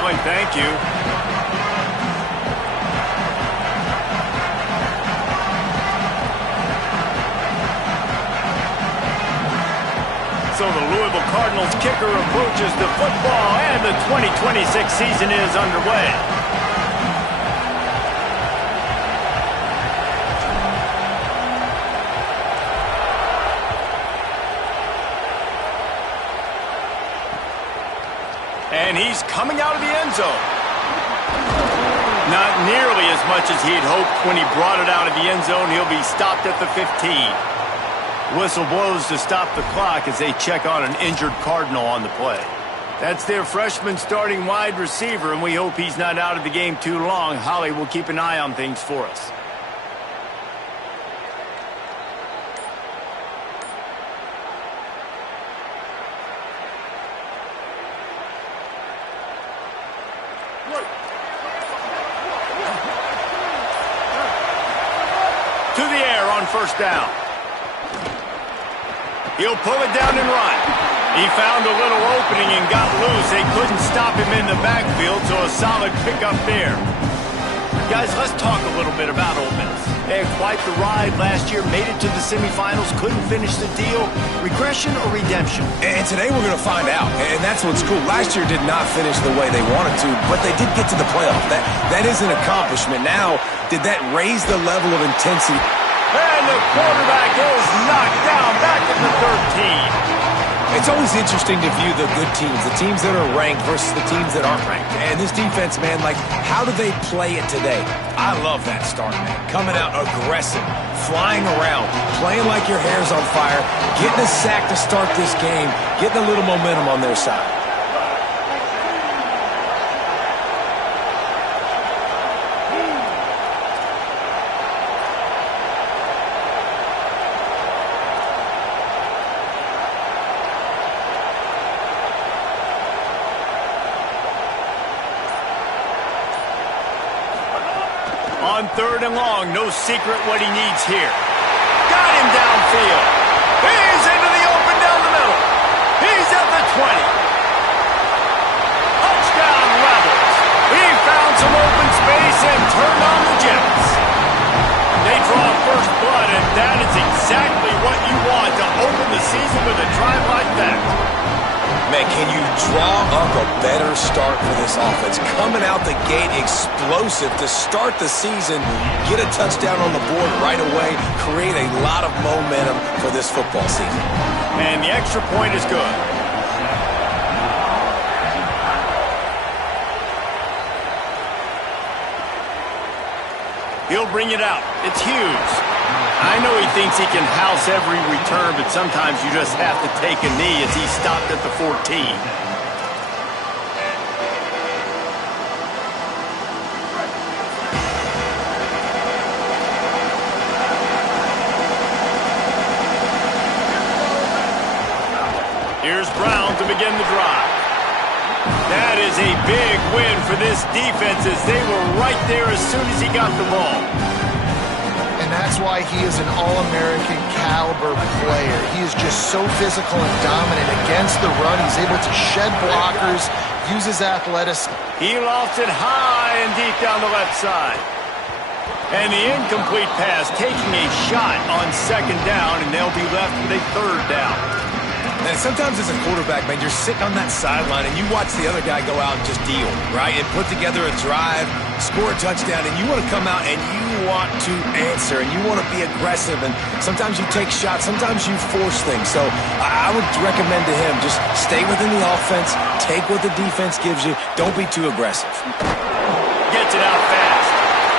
Allen, thank you. So the Louisville Cardinals kicker approaches the football, and the 2026 season is underway. And he's coming out of the end zone. Not nearly as much as he'd hoped when he brought it out of the end zone. He'll be stopped at the 15. Whistle blows to stop the clock as they check on an injured Cardinal on the play. That's their freshman starting wide receiver, and we hope he's not out of the game too long. Holly will keep an eye on things for us. To the air on first down. He'll pull it down and run. He found a little opening and got loose. They couldn't stop him in the backfield, so a solid pickup there. Guys, let's talk a little bit about Ole Miss. They had quite the ride last year, made it to the semifinals, couldn't finish the deal. Regression or redemption? And today we're going to find out, and that's what's cool. Last year did not finish the way they wanted to, but they did get to the playoff. That is an accomplishment. Now, did that raise the level of intensity? And the quarterback is knocked down back at the 13. It's always interesting to view the good teams, the teams that are ranked versus the teams that aren't ranked. And this defense, man, like, how do they play it today? I love that start, man. Coming out aggressive, flying around, playing like your hair's on fire, getting a sack to start this game, getting a little momentum on their side. On third and long, no secret what he needs here. Got him downfield. He's into the open down the middle. He's at the 20. Touchdown, Rebels. He found some open space and turned on the Jets. They draw first blood, and that is exactly what you want to open the season with a drive like that. Man, can you draw up a better start for this offense? Coming out the gate explosive to start the season, get a touchdown on the board right away, create a lot of momentum for this football season. And the extra point is good. He'll bring it out. It's huge. I know he thinks he can house every return, but sometimes you just have to take a knee as he stopped at the 14. Here's Brown to begin the drive. That is a big win for this defense as they were right there as soon as he got the ball. And that's why he is an All-American caliber player. He is just so physical and dominant against the run. He's able to shed blockers, use his athleticism. He lofts it high and deep down the left side. And the incomplete pass taking a shot on second down, and they'll be left with a third down. And sometimes as a quarterback, man, you're sitting on that sideline and you watch the other guy go out and just deal, right? And put together a drive, score a touchdown, and you want to come out and you want to answer and you want to be aggressive. And sometimes you take shots, sometimes you force things. So I would recommend to him just stay within the offense, take what the defense gives you, don't be too aggressive. Gets it out fast.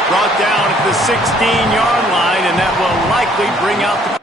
Brought down at the 16-yard line, and that will likely bring out the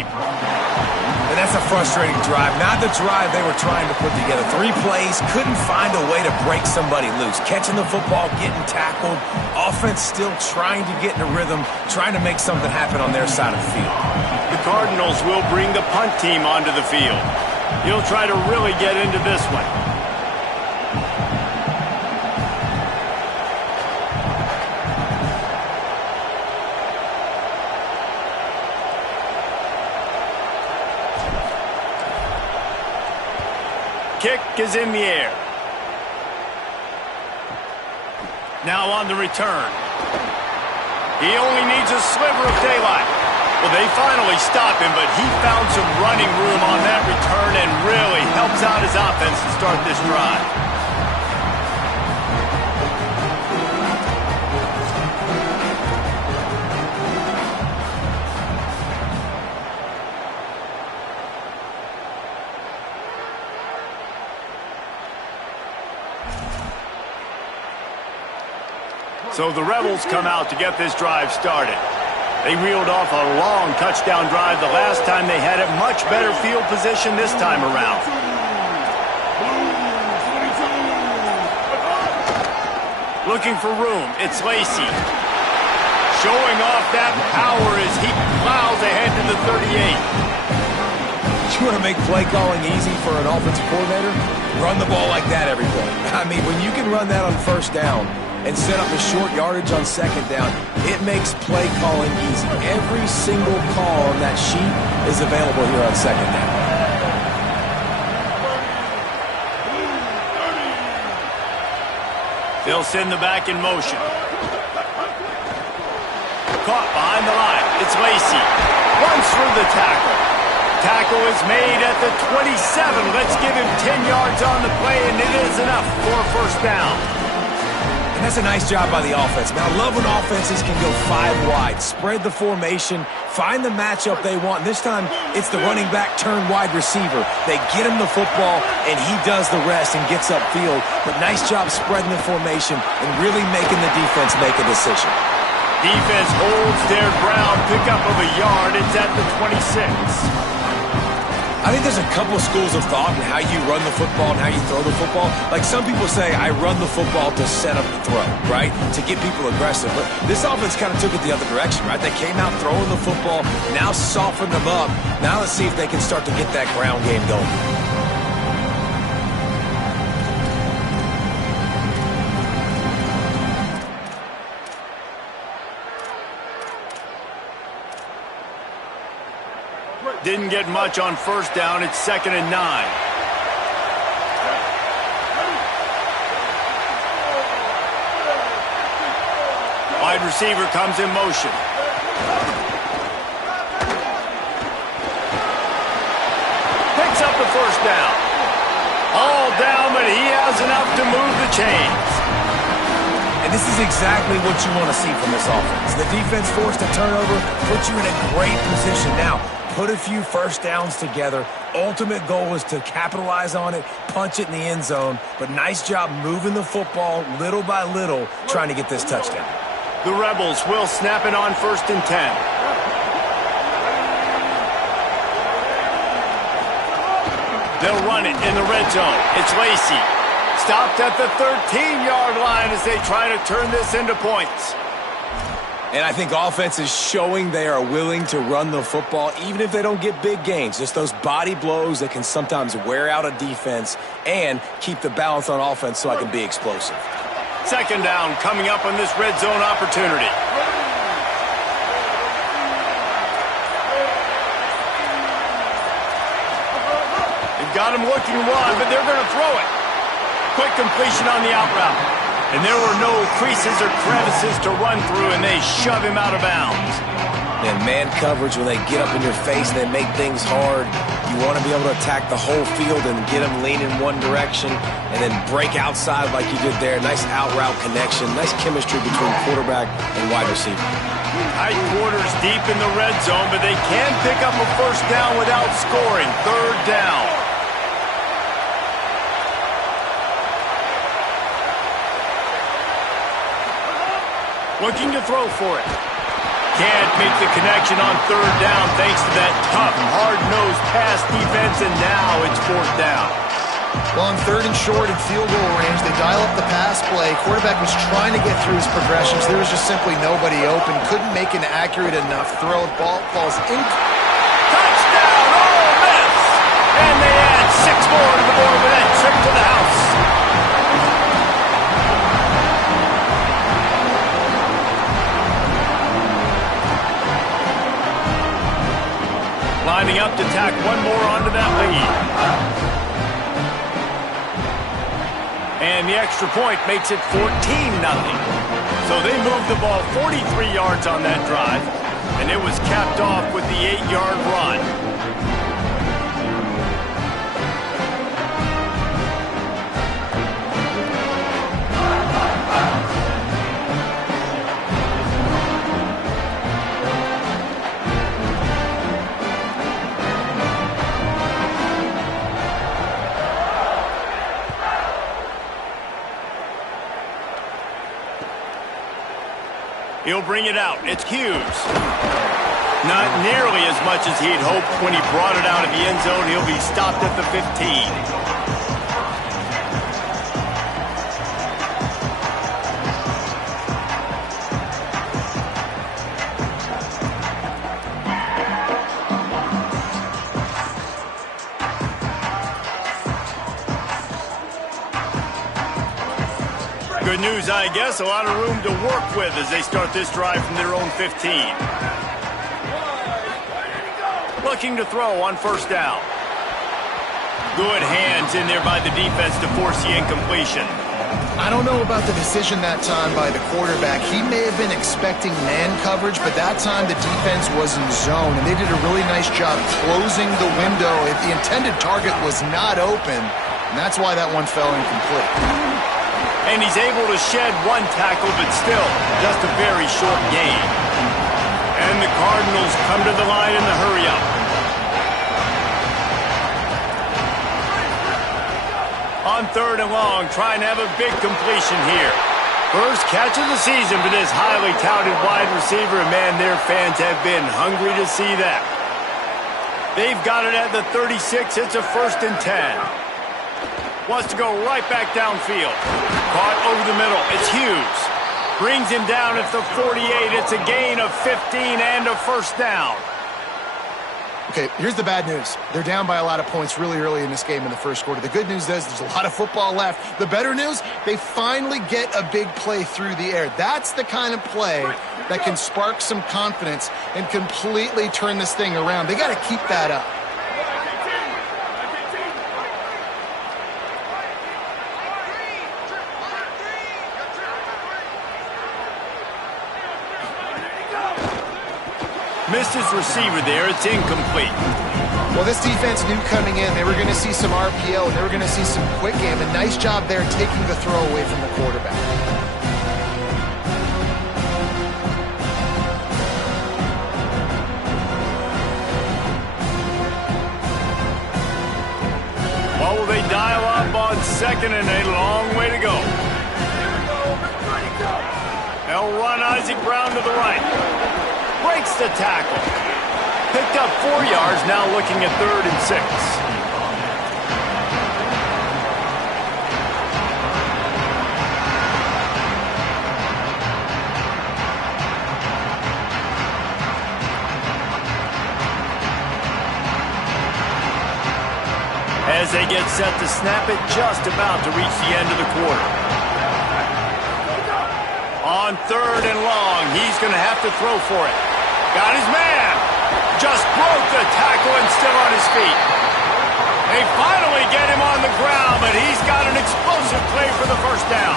And that's a frustrating drive. Not the drive they were trying to put together. 3 plays, couldn't find a way to break somebody loose. Catching the football, getting tackled. Offense still trying to get in a rhythm, trying to make something happen on their side of the field. The Cardinals will bring the punt team onto the field. He'll try to really get into this one. Kick is in the air. Now on the return. He only needs a sliver of daylight. Well, they finally stop him, but he found some running room on that return and really helps out his offense to start this drive. So the Rebels come out to get this drive started. They reeled off a long touchdown drive the last time they had it. Much better field position this time around. Looking for room. It's Lacey. Showing off that power as he plows ahead to the 38. You want to make play calling easy for an offensive coordinator? Run the ball like that every play. I mean, when you can run that on first down and set up a short yardage on second down, it makes play calling easy. Every single call on that sheet is available here on second down. They'll send the back in motion. Caught behind the line. It's Lacey. Runs through the tackle. Tackle is made at the 27. Let's give him 10 yards on the play, and it is enough for a first down. And that's a nice job by the offense. Now, I love when offenses can go 5 wide, spread the formation, find the matchup they want. This time, it's the running back turned wide receiver. They get him the football, and he does the rest and gets upfield. But nice job spreading the formation and really making the defense make a decision. Defense holds their ground, pickup of a yard. It's at the 26. I think there's a couple of schools of thought in how you run the football and how you throw the football. Like some people say, I run the football to set up the throw, right? To get people aggressive. But this offense kind of took it the other direction, right? They came out throwing the football, now softened them up. Now let's see if they can start to get that ground game going. Didn't get much on first down. It's 2nd and 9. Wide receiver comes in motion. Picks up the first down. All down, but he has enough to move the chains. And this is exactly what you want to see from this offense. The defense forced a turnover, puts you in a great position. Now, put a few first downs together. Ultimate goal is to capitalize on it, punch it in the end zone. But nice job moving the football little by little, trying to get this touchdown. The Rebels will snap it on 1st and 10. They'll run it in the red zone. It's Lacey. Stopped at the 13-yard line as they try to turn this into points. And I think offense is showing they are willing to run the football, even if they don't get big gains. Just those body blows that can sometimes wear out a defense and keep the balance on offense so I can be explosive. 2nd down coming up on this red zone opportunity. They've got him looking wide, but they're going to throw it. Quick completion on the out route. And there were no creases or crevices to run through, and they shove him out of bounds. And man coverage, when they get up in your face, they make things hard. You want to be able to attack the whole field and get them leaning one direction and then break outside like you did there. Nice out route connection. Nice chemistry between quarterback and wide receiver. Tight quarters deep in the red zone, but they can pick up a first down without scoring. 3rd down. Looking to throw for it. Can't make the connection on third down thanks to that tough, hard-nosed pass defense, and now it's fourth down. Well, on third and short and field goal range, they dial up the pass play. Quarterback was trying to get through his progressions. There was just simply nobody open. Couldn't make an accurate enough throw. Ball falls in. Touchdown, Ole Miss! And they add 6 more to the board with that trip to the house. Lining up to tack one more onto that lead. And the extra point makes it 14-0. So they moved the ball 43 yards on that drive, and it was capped off with the 8-yard run. He'll bring it out. It's Hughes. Not nearly as much as he'd hoped when he brought it out of the end zone. He'll be stopped at the 15. Good news, I guess. A lot of room to work with as they start this drive from their own 15. Looking to throw on first down. Good hands in there by the defense to force the incompletion. I don't know about the decision that time by the quarterback. He may have been expecting man coverage, but that time the defense was in zone, and they did a really nice job closing the window. The intended target was not open, and that's why that one fell incomplete. And he's able to shed one tackle, but still, just a very short gain. And the Cardinals come to the line in the hurry-up. On third and long, trying to have a big completion here. First catch of the season for this highly touted wide receiver, and man, their fans have been hungry to see that. They've got it at the 36. It's a 1st and 10. Wants to go right back downfield. Caught over the middle. It's Hughes. Brings him down at the 48. It's a gain of 15 and a first down. Okay, here's the bad news. They're down by a lot of points really early in this game in the first quarter. The good news is there's a lot of football left. The better news, they finally get a big play through the air. That's the kind of play that can spark some confidence and completely turn this thing around. They got to keep that up. Missed his receiver there. It's incomplete. Well, this defense knew coming in they were going to see some RPO, and they were going to see some quick game. A nice job there taking the throw away from the quarterback. What will they dial up on second, and a long way to go. They'll run Isaac Brown to the right. Breaks the tackle. Picked up 4 yards, now looking at 3rd and 6. As they get set to snap it, just about to reach the end of the quarter. On 3rd and long, he's going to have to throw for it. Got his man. Just broke the tackle and still on his feet. They finally get him on the ground, but he's got an explosive play for the first down.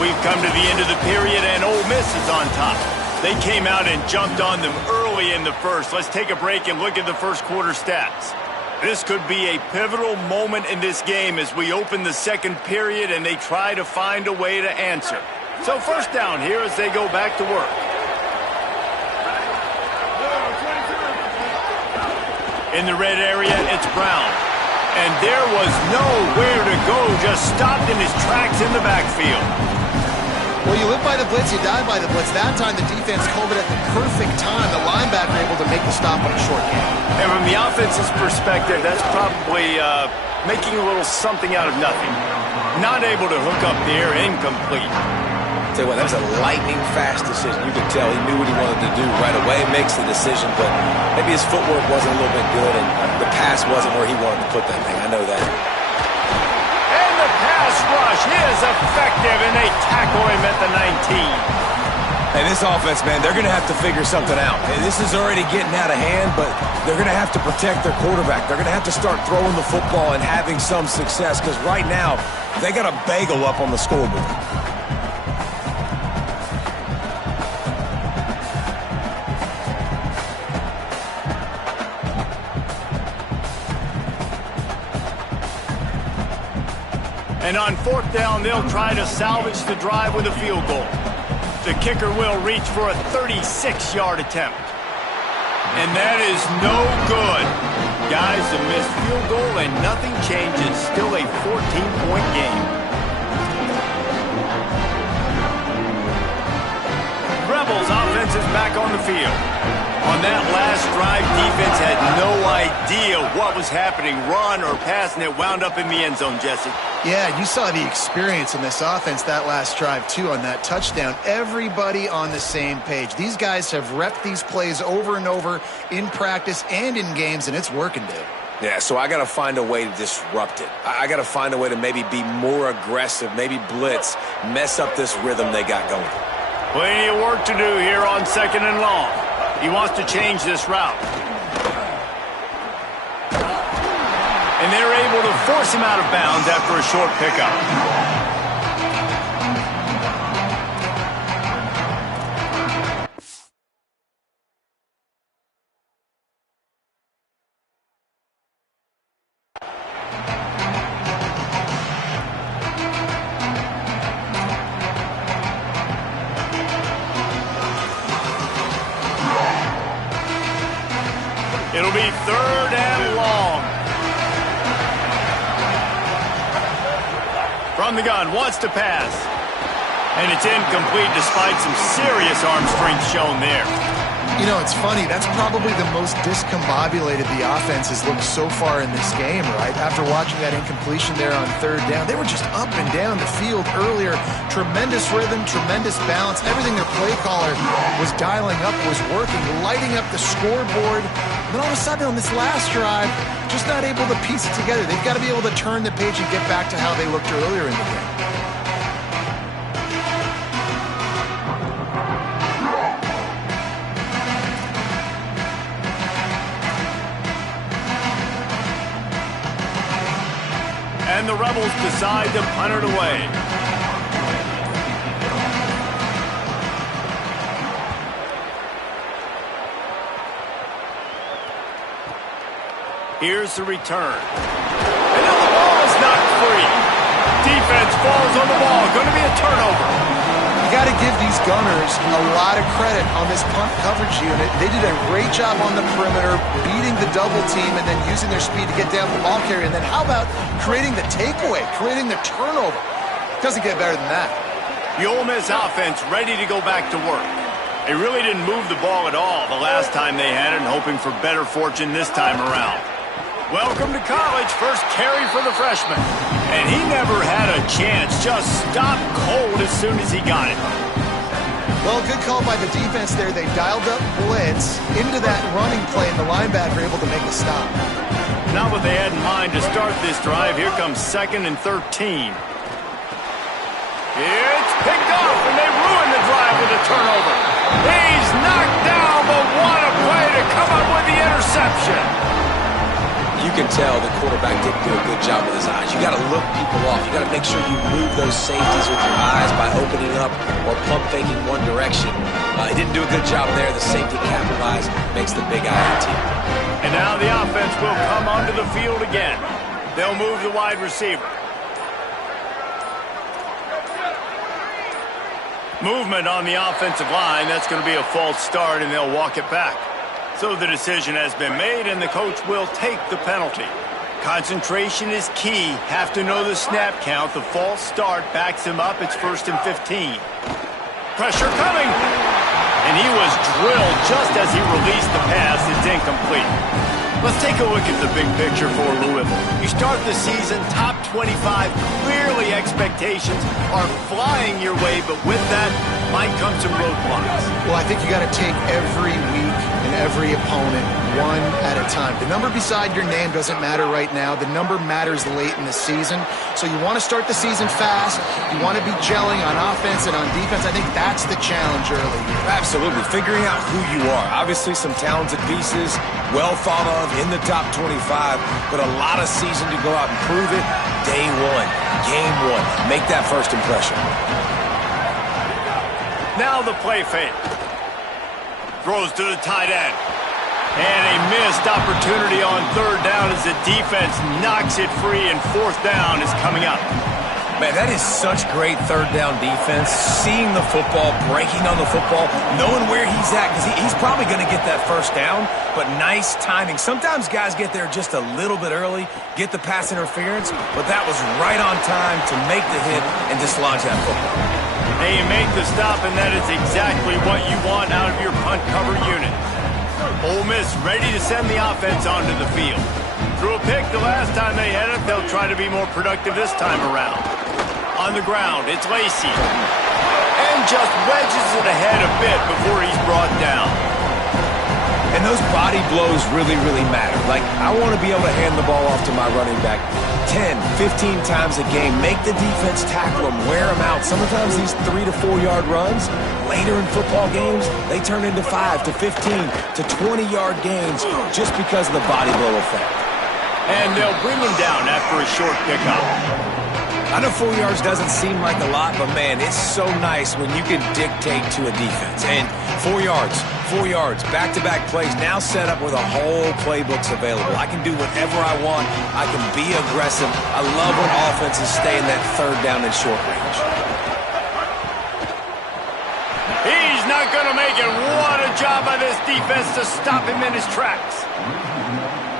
We've come to the end of the period, and Ole Miss is on top. They came out and jumped on them early in the first. Let's take a break and look at the first quarter stats. This could be a pivotal moment in this game as we open the second period and they try to find a way to answer. So first down here as they go back to work. In the red area, it's Brown. And there was nowhere to go, just stopped in his tracks in the backfield. Well, you live by the blitz, you die by the blitz. That time, the defense called it at the perfect time. The linebacker able to make the stop on a short game. And from the offense's perspective, that's probably making a little something out of nothing. Not able to hook up there, incomplete. Tell you what, that was a lightning-fast decision. You could tell he knew what he wanted to do right away. Makes the decision, but maybe his footwork wasn't a little bit good, and the pass wasn't where he wanted to put that thing. I know that. And the pass rush is effective, and they tackle him at the 19. And this offense, man, they're going to have to figure something out. And this is already getting out of hand, but they're going to have to protect their quarterback. They're going to have to start throwing the football and having some success, because right now, they got a bagel up on the scoreboard. And on 4th down, they'll try to salvage the drive with a field goal. The kicker will reach for a 36-yard attempt. And that is no good. Guys, a missed field goal and nothing changes. Still a 14-point game. Rebels offense is back on the field. On that last drive, defense had no idea what was happening. Run or pass, and it wound up in the end zone, Jesse. Yeah, you saw the experience in this offense that last drive, too, on that touchdown. Everybody on the same page. These guys have repped these plays over and over in practice and in games, and it's working, dude. Yeah, so I got to find a way to disrupt it. I got to find a way to maybe be more aggressive, maybe blitz, mess up this rhythm they got going. Plenty of work to do here on 2nd and long. He wants to change this route. And they're able to force him out of bounds after a short pickup. It'll be 3rd and long. From the gun, wants to pass. And it's incomplete despite some serious arm strength shown there. You know, it's funny. That's probably the most discombobulated the offense has looked so far in this game, right? After watching that incompletion there on 3rd down, they were just up and down the field earlier. Tremendous rhythm, tremendous balance. Everything their play caller was dialing up was working, lighting up the scoreboard. And then all of a sudden on this last drive, just not able to piece it together. They've got to be able to turn the page and get back to how they looked earlier in the game. And the Rebels decide to punt it away. Here's the return. And then the ball is knocked free. Defense falls on the ball. Going to be a turnover. You got to give these gunners a lot of credit on this punt coverage unit. They did a great job on the perimeter, beating the double team and then using their speed to get down the ball carrier. And then how about creating the takeaway, creating the turnover? Doesn't get better than that. The Ole Miss offense ready to go back to work. They really didn't move the ball at all the last time they had it, and hoping for better fortune this time around. Welcome to college, first carry for the freshman. And he never had a chance, just stopped cold as soon as he got it. Well, good call by the defense there. They dialed up blitz into that running play, and the linebacker able to make a stop. Not what they had in mind to start this drive. Here comes 2nd and 13. It's picked off, and they ruin the drive with a turnover. He's knocked down, but what a play to come up with the interception. You can tell the quarterback didn't do a good job with his eyes. You got to look people off. You got to make sure you move those safeties with your eyes by opening up or pump faking one direction. He didn't do a good job there. The safety capitalized, makes the big INT. And now the offense will come onto the field again. They'll move the wide receiver. Movement on the offensive line. That's going to be a false start, and they'll walk it back. So the decision has been made, and the coach will take the penalty. Concentration is key. Have to know the snap count. The false start backs him up. It's 1st and 15. Pressure coming. And he was drilled just as he released the pass. It's incomplete. Let's take a look at the big picture for Louisville. You start the season top 25. Clearly expectations are flying your way, but with that might come some roadblocks. Well, I think you got to take every week and every opponent one at a time. The number beside your name doesn't matter right now. The number matters late in the season. So you want to start the season fast. You want to be gelling on offense and on defense. I think that's the challenge early here. Absolutely. Figuring out who you are. Obviously, some talented pieces, well thought of in the top 25, but a lot of season to go out and prove it. Day one, game one. Make that first impression. Now the play fake. Throws to the tight end. And a missed opportunity on 3rd down as the defense knocks it free, and 4th down is coming up. Man, that is such great 3rd down defense. Seeing the football, breaking on the football, knowing where he's at, because he's probably going to get that 1st down, but nice timing. Sometimes guys get there just a little bit early, get the pass interference, but that was right on time to make the hit and dislodge that football. They make the stop, and that is exactly what you want out of your punt cover unit. Ole Miss ready to send the offense onto the field. Threw a pick the last time they had it. They'll try to be more productive this time around. On the ground, it's Lacey. And just wedges it ahead a bit before he's brought down. And those body blows really, really matter. Like, I want to be able to hand the ball off to my running back 10, 15 times a game. Make the defense tackle them, wear them out. Sometimes these 3 to 4 yard runs, later in football games, they turn into 5 to 15 to 20 yard gains just because of the body blow effect. And they'll bring him down after a short pickup. I know 4 yards doesn't seem like a lot, but man, it's so nice when you can dictate to a defense. And 4 yards, back-to-back plays, now set up with a whole playbooks available. I can do whatever I want. I can be aggressive. I love when offenses stay in that 3rd down and short range. He's not going to make it. What a job by this defense to stop him in his tracks.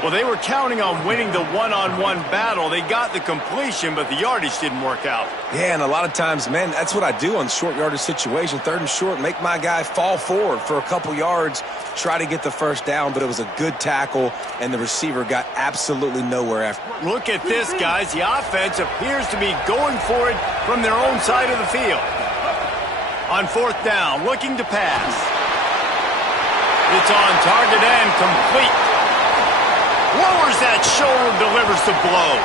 Well, they were counting on winning the one-on-one battle. They got the completion, but the yardage didn't work out. Yeah, and a lot of times, man, that's what I do on short yardage situation. 3rd and short, make my guy fall forward for a couple yards, try to get the 1st down, but it was a good tackle, and the receiver got absolutely nowhere after. Look at this, guys. The offense appears to be going for it from their own side of the field. On 4th down, looking to pass. It's on target and complete. Lowers that shoulder, delivers the blow.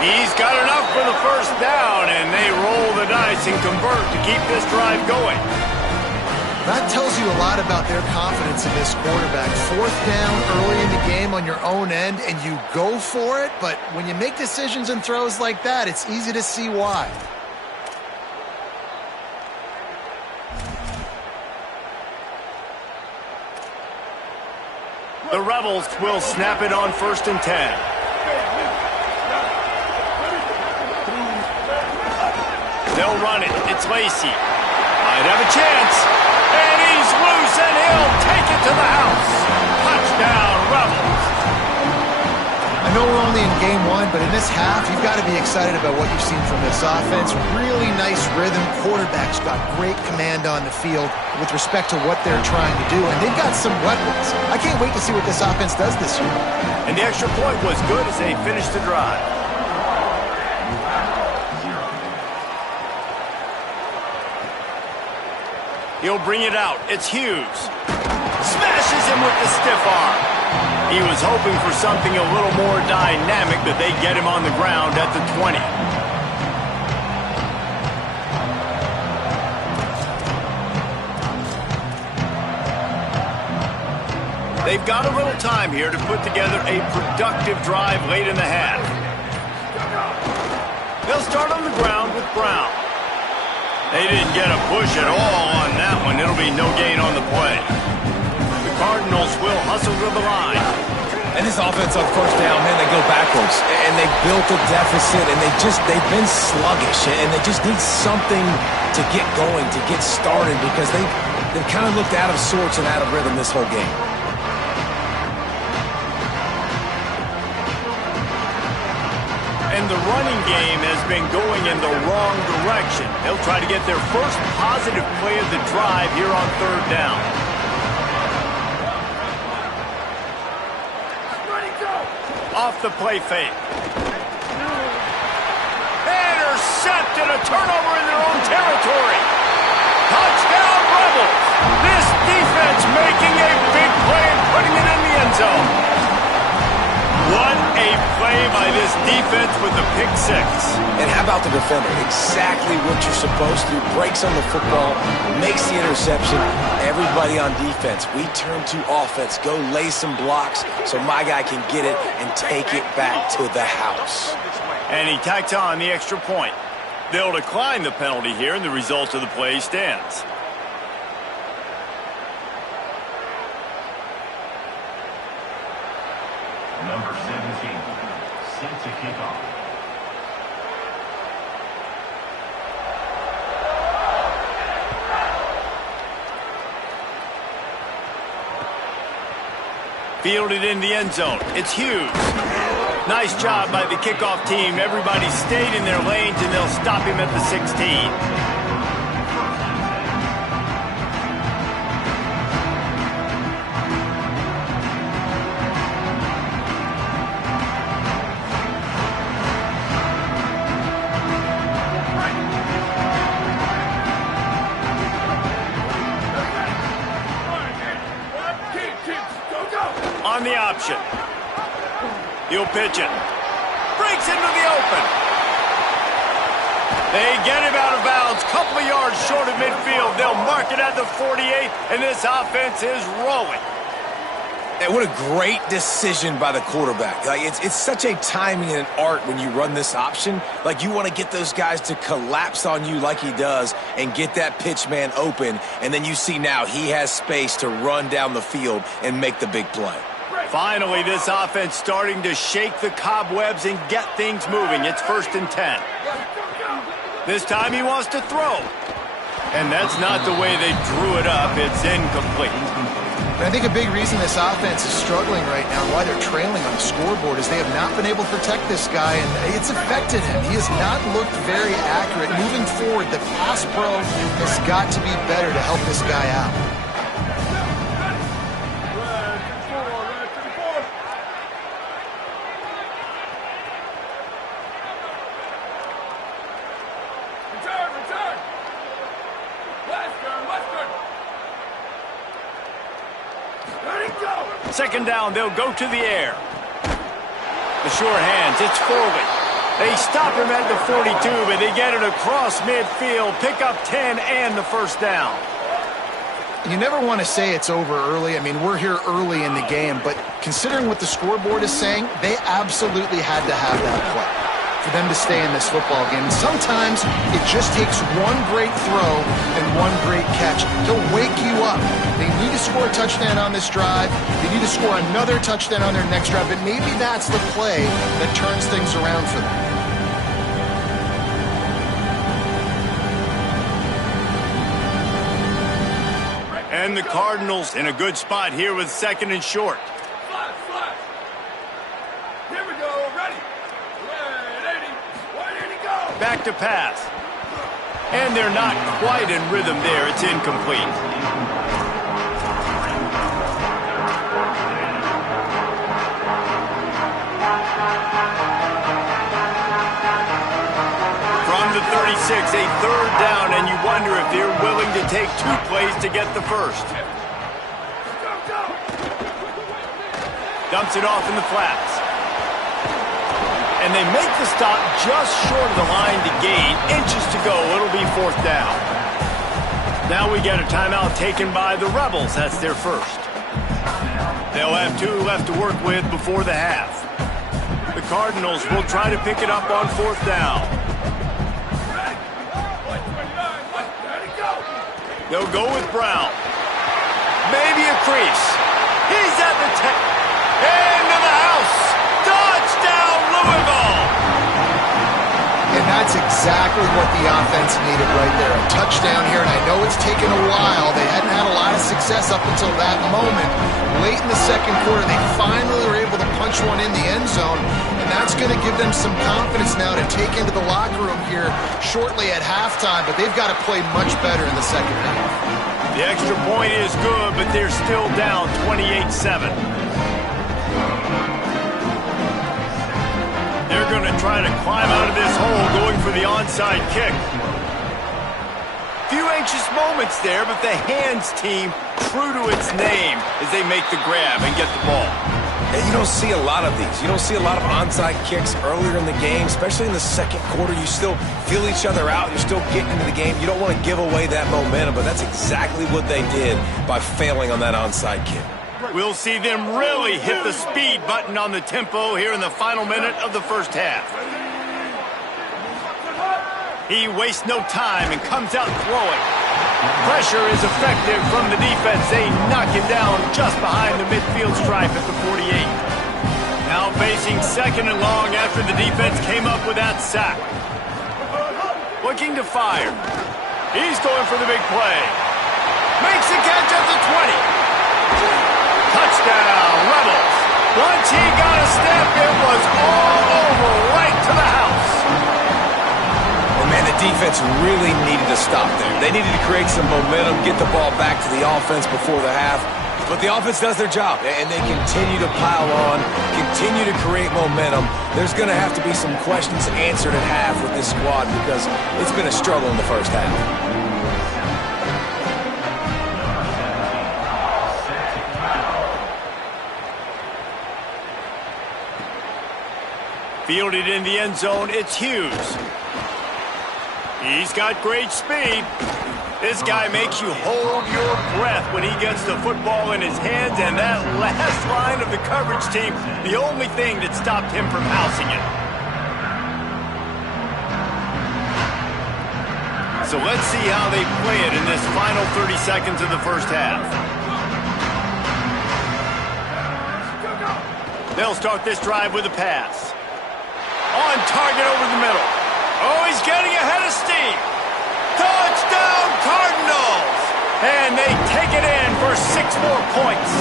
He's got enough for the 1st down, and they roll the dice and convert to keep this drive going. That tells you a lot about their confidence in this quarterback. 4th down early in the game on your own end, and you go for it, but when you make decisions and throws like that, it's easy to see why. The Rebels will snap it on 1st and 10. They'll run it. It's Lacey. Might have a chance. And he's loose, and he'll take it to the house. Touchdown, Rebels. I know we're only in game one, but in this half, you've got to be excited about what you've seen from this offense. Really nice rhythm. Quarterback's got great command on the field with respect to what they're trying to do, and they've got some weapons. I can't wait to see what this offense does this year. And the extra point was good as they finished the drive. He'll bring it out. It's Hughes. Smashes him with the stiff arm. He was hoping for something a little more dynamic, but they get him on the ground at the 20. They've got a little time here to put together a productive drive late in the half. They'll start on the ground with Brown. They didn't get a push at all on that one. It'll be no gain on the play. The Cardinals will hustle to the line. And this offense on 1st down, man, they go backwards. And they built a deficit, and they've been sluggish. And they just need something to get going, to get started, because they've kind of looked out of sorts and out of rhythm this whole game. and the running game has been going in the wrong direction. They'll try to get their first positive play of the drive here on third down. Off the play fake. Intercepted, a turnover in their own territory. Touchdown, Rebels. This defense making a big play and putting it in the end zone. What a play by this defense with the pick six. And how about the defender? Exactly what you're supposed to. Breaks on the football, makes the interception. Everybody on defense, we turn to offense. Go lay some blocks so my guy can get it and take it back to the house. And he tacks on the extra point. They'll decline the penalty here, and the result of the play stands. Number 17, set to kick off. Fielded in the end zone. It's Hughes. Nice job by the kickoff team. Everybody stayed in their lanes, and they'll stop him at the 16. On the option. He'll pitch it. Breaks into the open. They get him out of bounds. Couple of yards short of midfield. They'll mark it at the 48, and this offense is rolling. And what a great decision by the quarterback. Like it's such a timing and an art when you run this option. Like you want to get those guys to collapse on you like he does and get that pitch man open. And then you see now he has space to run down the field and make the big play. Finally, this offense starting to shake the cobwebs and get things moving. It's 1st and 10. This time he wants to throw. And that's not the way they drew it up. It's incomplete. And I think a big reason this offense is struggling right now, why they're trailing on the scoreboard, is they have not been able to protect this guy, and it's affected him. He has not looked very accurate. Moving forward, the pass pro has got to be better to help this guy out. Second down, they'll go to the air. The sure hands, it's forward. They stop him at the 42, but they get it across midfield, pick up 10 and the first down. You never want to say it's over early. I mean, we're here early in the game, but considering what the scoreboard is saying, they absolutely had to have that play for them to stay in this football game. And sometimes it just takes one great throw and one great catch to wake you up. They need to score a touchdown on this drive. They need to score another touchdown on their next drive, but maybe that's the play that turns things around for them. And the Cardinals in a good spot here with 2nd and short. Here we go, ready. Back to pass. And they're not quite in rhythm there. It's incomplete. From the 36, a third down, and you wonder if they're willing to take 2 plays to get the first. Dumps it off in the flats. And they make the stop just short of the line to gain. Inches to go. It'll be 4th down. Now we get a timeout taken by the Rebels. That's their first. They'll have 2 left to work with before the half. The Cardinals will try to pick it up on 4th down. They'll go with Brown. Maybe a crease. He's at the 10. Into the house. Touchdown, Louisville. And that's exactly what the offense needed right there. A touchdown here, and I know it's taken a while. They hadn't had a lot of success up until that moment. Late in the second quarter, they finally were able to punch one in the end zone, and that's going to give them some confidence now to take into the locker room here shortly at halftime, but they've got to play much better in the second half. The extra point is good, but they're still down 28-7. They're going to try to climb out of this hole going for the onside kick. Few anxious moments there, but the hands team true to its name as they make the grab and get the ball. And you don't see a lot of these. You don't see a lot of onside kicks earlier in the game, especially in the second quarter. You still feel each other out. You're still getting into the game. You don't want to give away that momentum, but that's exactly what they did by failing on that onside kick. We'll see them really hit the speed button on the tempo here in the final minute of the first half. He wastes no time and comes out throwing. Pressure is effective from the defense. They knock him down just behind the midfield stripe at the 48. Now facing second and long after the defense came up with that sack. Looking to fire. He's going for the big play. Makes the catch at the 20. Touchdown, Rebels. Once he got a step, it was all over right to the house. And man, the defense really needed to stop there. They needed to create some momentum, get the ball back to the offense before the half. But the offense does their job, and they continue to pile on, continue to create momentum. There's going to have to be some questions answered at half with this squad because it's been a struggle in the first half. Fielded in the end zone, it's Hughes. He's got great speed. This guy makes you hold your breath when he gets the football in his hands, and that last line of the coverage team, the only thing that stopped him from housing it. So let's see how they play it in this final 30 seconds of the first half. They'll start this drive with a pass. On target over the middle. Oh, he's getting ahead of steam. Touchdown, Cardinals! And they take it in for 6 more points.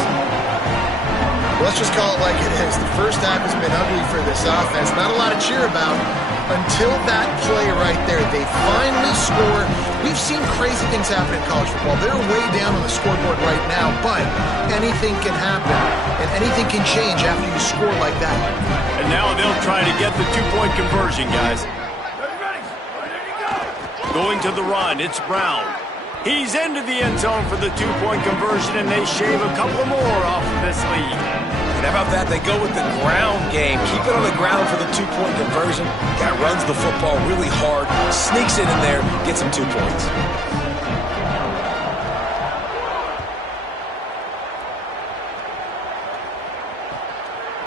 Let's just call it like it is. The first half has been ugly for this offense. Not a lot to cheer about until that play right there. They finally score. We've seen crazy things happen in college football. They're way down on the scoreboard right now, but anything can happen, and anything can change after you score like that. And now they'll try to get the 2-point conversion, guys. Going to the run, it's Brown. He's into the end zone for the 2-point conversion, and they shave a couple more off of this lead. And how about that? They go with the ground game. Keep it on the ground for the 2-point conversion. Guy runs the football really hard, sneaks it in there, gets him 2 points.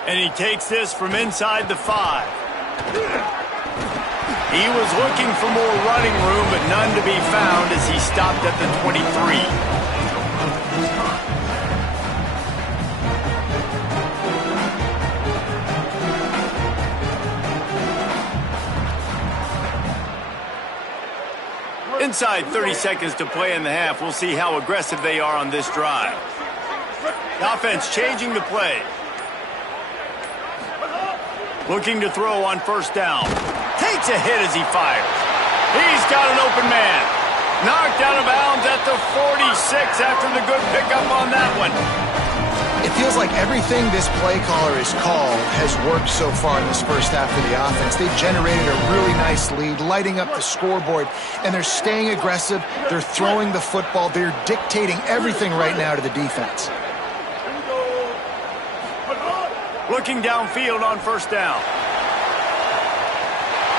And he takes this from inside the 5. He was looking for more running room, but none to be found as he stopped at the 23. Inside 30 seconds to play in the half. We'll see how aggressive they are on this drive. The offense changing the play. Looking to throw on first down. Takes a hit as he fires. He's got an open man. Knocked out of bounds at the 46 after the good pickup on that one. It feels like everything this play caller has called has worked so far in this first half of the offense. They've generated a really nice lead, lighting up the scoreboard, and they're staying aggressive. They're throwing the football. They're dictating everything right now to the defense. Looking downfield on first down.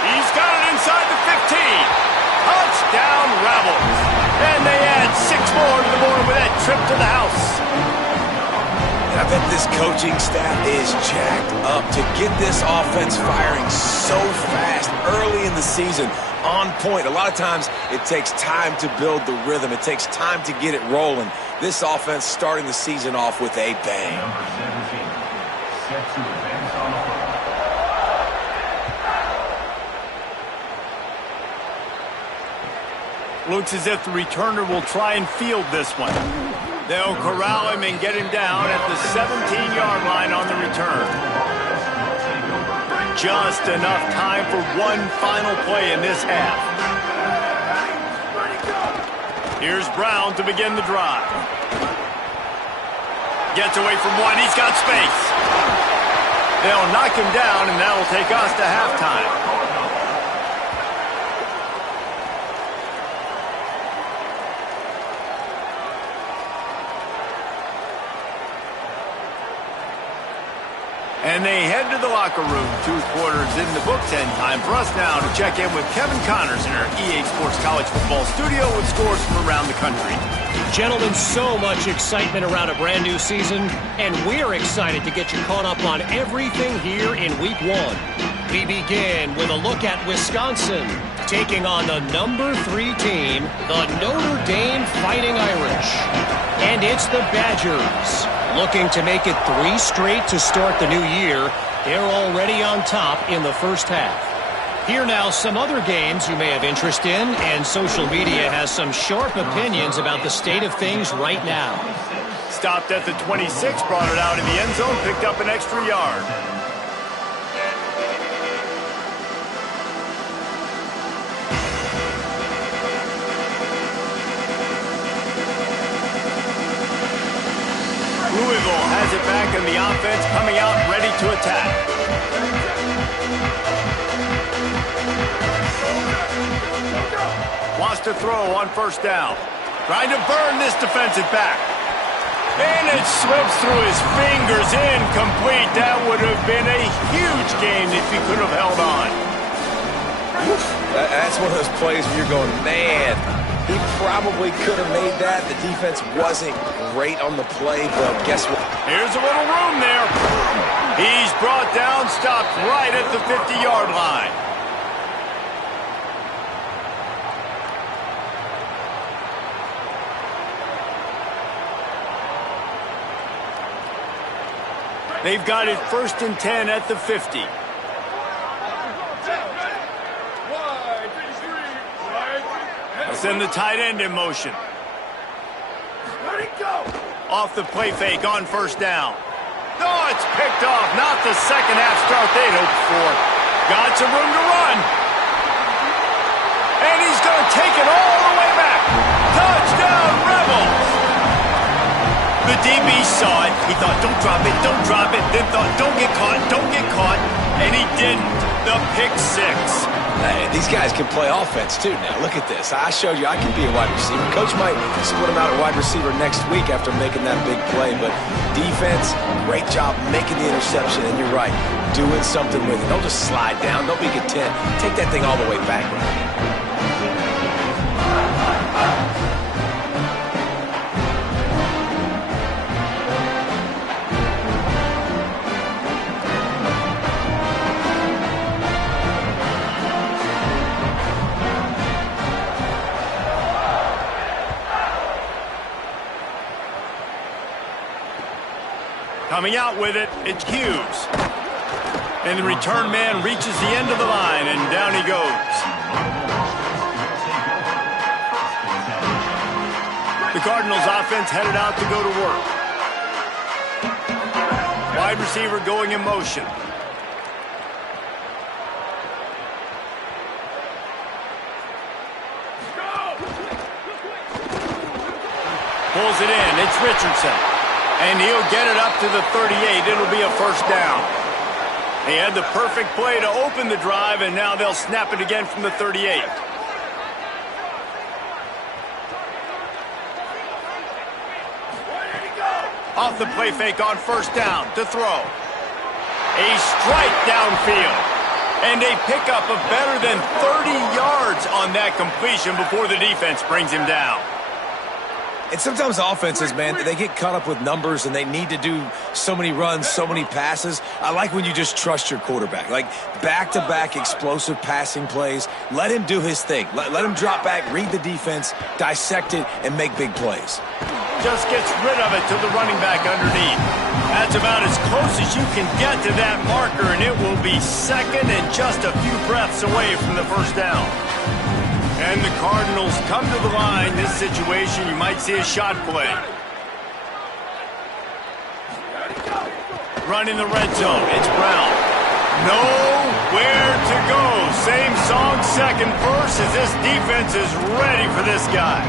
He's got it inside the 15. Touchdown, Rebels. And they add 6 more to the board with that trip to the house. And I bet this coaching staff is jacked up to get this offense firing so fast early in the season, on point. A lot of times it takes time to build the rhythm. It takes time to get it rolling. This offense starting the season off with a bang. Number 17, set to advance on the play. Looks as if the returner will try and field this one. They'll corral him and get him down at the 17-yard line on the return. Just enough time for one final play in this half. Here's Brown to begin the drive. Gets away from one. He's got space. They'll knock him down, and that'll take us to halftime. And they head to the locker room. 2 quarters in the books, and time for us now to check in with Kevin Connors in our EA Sports College Football studio with scores from around the country. Gentlemen, so much excitement around a brand new season, and we're excited to get you caught up on everything here in Week 1. We begin with a look at Wisconsin, taking on the number 3 team, the Notre Dame Fighting Irish. And it's the Badgers, looking to make it 3 straight to start the new year. They're already on top in the first half. Here now, some other games you may have interest in, and social media has some sharp opinions about the state of things right now. Stopped at the 26, brought it out in the end zone, picked up an extra yard. Louisville has it back in the offense, coming out ready to attack. Wants to throw on first down. Trying to burn this defensive back. And it slips through his fingers, incomplete. That would have been a huge game if he could have held on. That's one of those plays where you're going, man, he probably could have made that. The defense wasn't great on the play, but guess what? Here's a little room there. He's brought down, stopped right at the 50-yard line. They've got it 1st and 10 at the 50. Send the tight end in motion. Off the play fake on first down. Oh, it's picked off. Not the second half start they'd hoped for. Got some room to run. And he's going to take it all the way back. Touchdown, Rebels. The DB saw it. He thought, don't drop it, don't drop it. Then thought, don't get caught, don't get caught. And he didn't. The pick 6. Hey, these guys can play offense, too, now. Look at this. I showed you I can be a wide receiver. Coach might split him out at wide receiver next week after making that big play. But defense, great job making the interception. And you're right, doing something with it. Don't just slide down. Don't be content. Take that thing all the way back. Coming out with it, it's Hughes. And the return man reaches the end of the line, and down he goes. The Cardinals offense headed out to go to work. Wide receiver going in motion. Pulls it in, it's Richardson. And he'll get it up to the 38. It'll be a first down. He had the perfect play to open the drive, and now they'll snap it again from the 38. Off the play fake on first down to throw. A strike downfield. And a pickup of better than 30 yards on that completion before the defense brings him down. And sometimes offenses, man, they get caught up with numbers and they need to do so many runs, so many passes. I like when you just trust your quarterback. Like back-to-back explosive passing plays. Let him do his thing. Let him drop back, read the defense, dissect it, and make big plays. Just gets rid of it to the running back underneath. That's about as close as you can get to that marker, and it will be second and just a few breaths away from the first down. And the Cardinals come to the line. This situation, you might see a shot play. Running the red zone. It's Brown. Nowhere to go. Same song, second verse, as this defense is ready for this guy.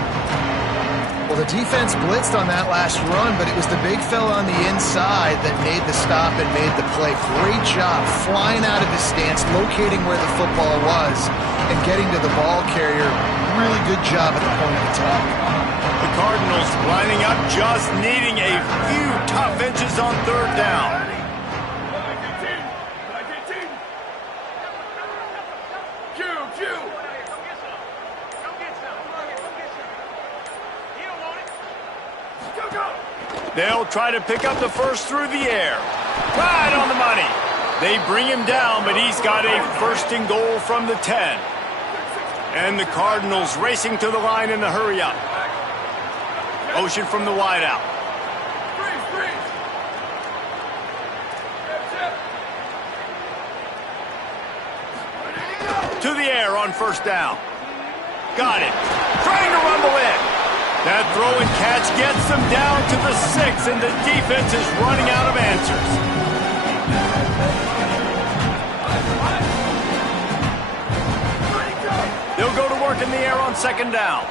Well, the defense blitzed on that last run, but it was the big fella on the inside that made the stop and made the play. Great job flying out of his stance, locating where the football was, and getting to the ball carrier. Really good job at the point of attack. The Cardinals lining up, just needing a few tough inches on third down. They'll try to pick up the first through the air. Right on the money. They bring him down, but he's got a first and goal from the 10. And the Cardinals racing to the line in the hurry-up. Motion from the wideout. To the air on first down. Got it. Trying to rumble in. That throw and catch gets them down to the 6, and the defense is running out of answers. They'll go to work in the air on second down.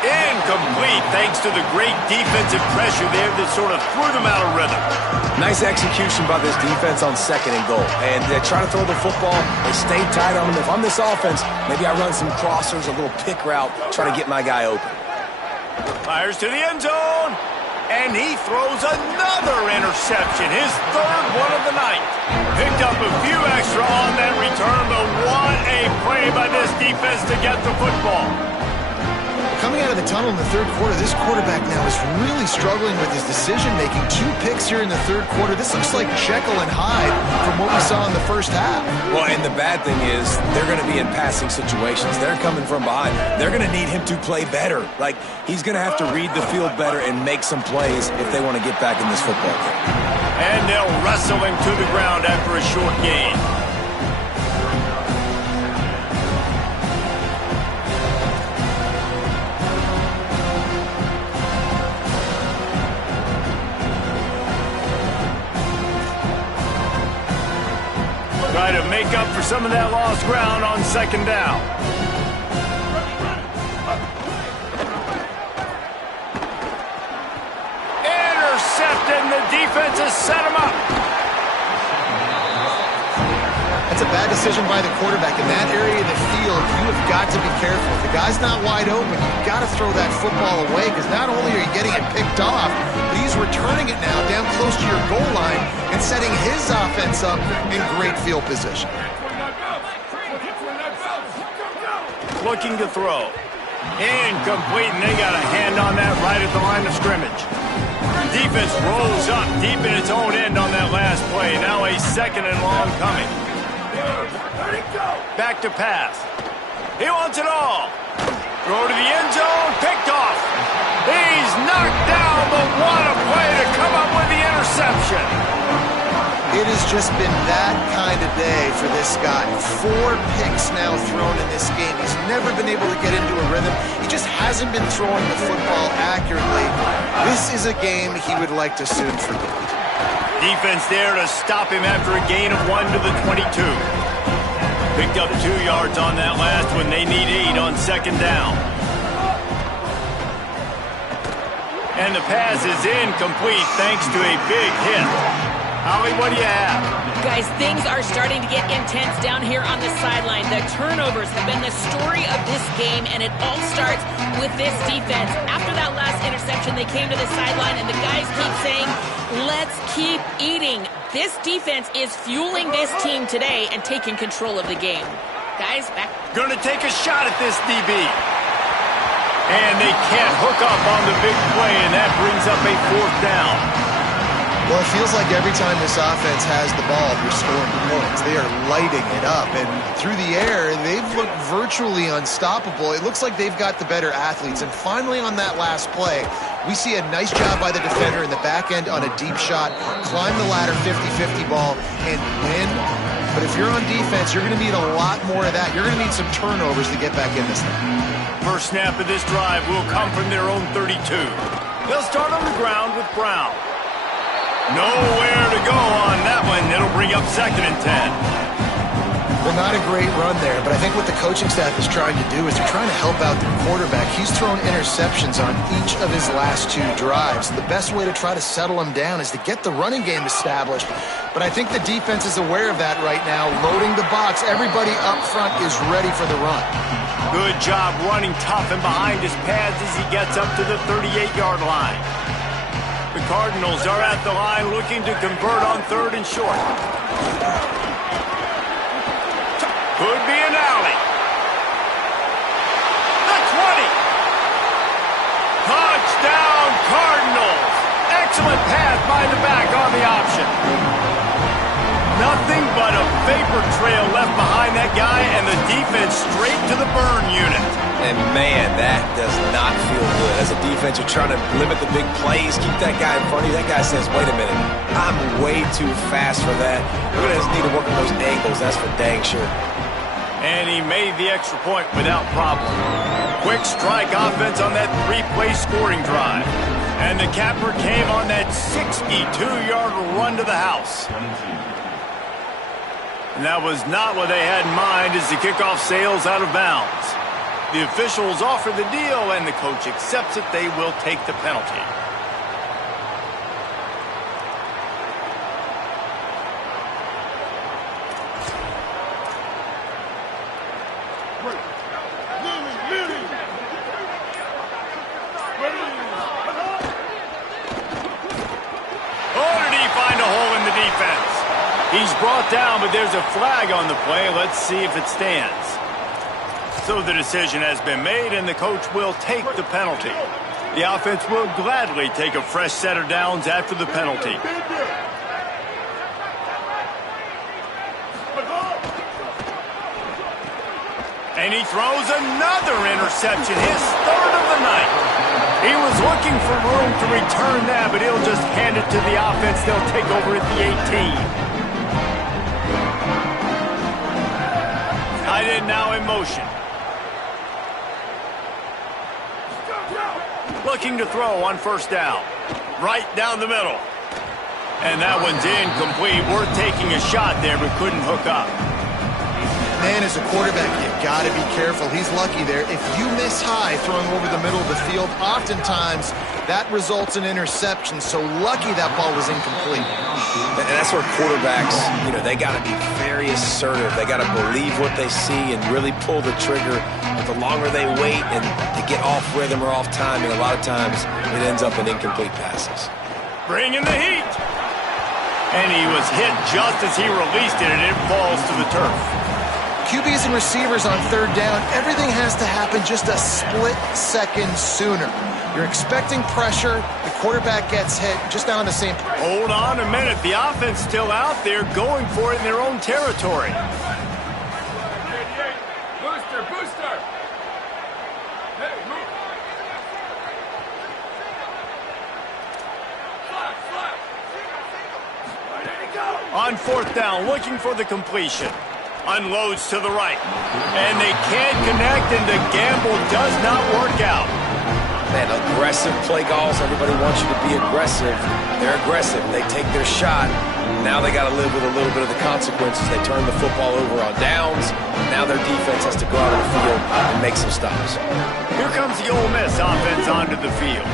Incomplete, thanks to the great defensive pressure there that sort of threw them out of rhythm. Nice execution by this defense on second and goal. And they try to throw the football. They stay tight on them. If I'm this offense, maybe I run some crossers, a little pick route, try to get my guy open. Fires to the end zone. And he throws another interception, his third one of the night. Picked up a few extra on that return, but what a play by this defense to get the football. Coming out of the tunnel in the third quarter, this quarterback now is really struggling with his decision-making. 2 picks here in the third quarter. This looks like Jekyll and Hyde from what we saw in the first half. Well, and the bad thing is they're going to be in passing situations. They're coming from behind. They're going to need him to play better. Like, he's going to have to read the field better and make some plays if they want to get back in this football game. And they'll wrestle him to the ground after a short gain. Try to make up for some of that lost ground on second down. Intercepted, and the defense has set him up. That's a bad decision by the quarterback. In that area of the field, you have got to be careful. If the guy's not wide open, you've got to throw that football away, because not only are you getting it picked off, but he's returning it now down close to your goal line and setting his offense up in great field position. Looking to throw. Incomplete, and they got a hand on that right at the line of scrimmage. Defense rolls up deep in its own end on that last play. Now a second and long coming. Back to pass. He wants it all. Throw to the end zone, picked off. He's knocked down, but what a play to come up with the interception. It has just been that kind of day for this guy. 4 picks now thrown in this game. He's never been able to get into a rhythm. He just hasn't been throwing the football accurately. This is a game he would like to soon forget. Defense there to stop him after a gain of 1 to the 22. Picked up 2 yards on that last one. They need 8 on second down. And the pass is incomplete thanks to a big hit. Holly, what do you have? Guys, things are starting to get intense down here on the sideline. The turnovers have been the story of this game, and it all starts with this defense. After that last interception, they came to the sideline, and the guys keep saying, let's keep eating. This defense is fueling this team today and taking control of the game. Guys, back. Gonna take a shot at this DB. And they can't hook up on the big play, and that brings up a 4th down. Well, it feels like every time this offense has the ball, they're scoring points. They are lighting it up. And through the air, they've looked virtually unstoppable. It looks like they've got the better athletes. And finally, on that last play, we see a nice job by the defender in the back end on a deep shot, climb the ladder 50-50 ball, and win. But if you're on defense, you're going to need a lot more of that. You're going to need some turnovers to get back in this thing. First snap of this drive will come from their own 32. They'll start on the ground with Brown. Nowhere to go on that one. It'll bring up 2nd and 10. Well, not a great run there, but I think what the coaching staff is trying to do is they're trying to help out their quarterback. He's thrown interceptions on each of his last 2 drives. The best way to try to settle him down is to get the running game established. But I think the defense is aware of that right now, loading the box. Everybody up front is ready for the run. Good job running tough and behind his pads as he gets up to the 38-yard line. The Cardinals are at the line looking to convert on 3rd and short. Could be an alley. The 20. Touchdown, Cardinals. Excellent pass by the back on the option. Nothing but a vapor trail left behind that guy, and the defense straight to the burn unit. And, man, that does not feel good. As a defense, you're trying to limit the big plays, keep that guy in front of you. That guy says, wait a minute, I'm way too fast for that. We're going to need to work on those angles, that's for dang sure. And he made the extra point without problem. Quick strike offense on that 3-play scoring drive. And the capper came on that 62-yard run to the house. And that was not what they had in mind as the kickoff sails out of bounds. The officials offer the deal, and the coach accepts it. They will take the penalty. He's brought down, but there's a flag on the play. Let's see if it stands. So the decision has been made, and the coach will take the penalty. The offense will gladly take a fresh set of downs after the penalty. And he throws another interception, his 3rd of the night. He was looking for room to return that, but he'll just hand it to the offense. They'll take over at the 18. Tight end now in motion. Looking to throw on 1st down. Right down the middle. And that one's incomplete. Worth taking a shot there, but couldn't hook up. Man, as a quarterback, you got to be careful. He's lucky there. If you miss high throwing over the middle of the field, oftentimes that results in interception. So lucky that ball was incomplete. And that's where quarterbacks, they got to be very assertive. They got to believe what they see and really pull the trigger. But the longer they wait and they get off rhythm or off timing, a lot of times it ends up in incomplete passes. Bringing the heat. And he was hit just as he released it, and it falls to the turf. QBs and receivers on 3rd down, everything has to happen just a split second sooner. You're expecting pressure, the quarterback gets hit, just not on the same. Hold on a minute, the offense still out there going for it in their own territory. Booster! Hey, move! Flat! There you go! On 4th down, looking for the completion. Unloads to the right. And they can't connect, and the gamble does not work out. Man, aggressive play calls. Everybody wants you to be aggressive. They're aggressive. They take their shot. Now they got to live with a little bit of the consequences. They turn the football over on downs. Now their defense has to go out on the field and make some stops. Here comes the Ole Miss offense onto the field.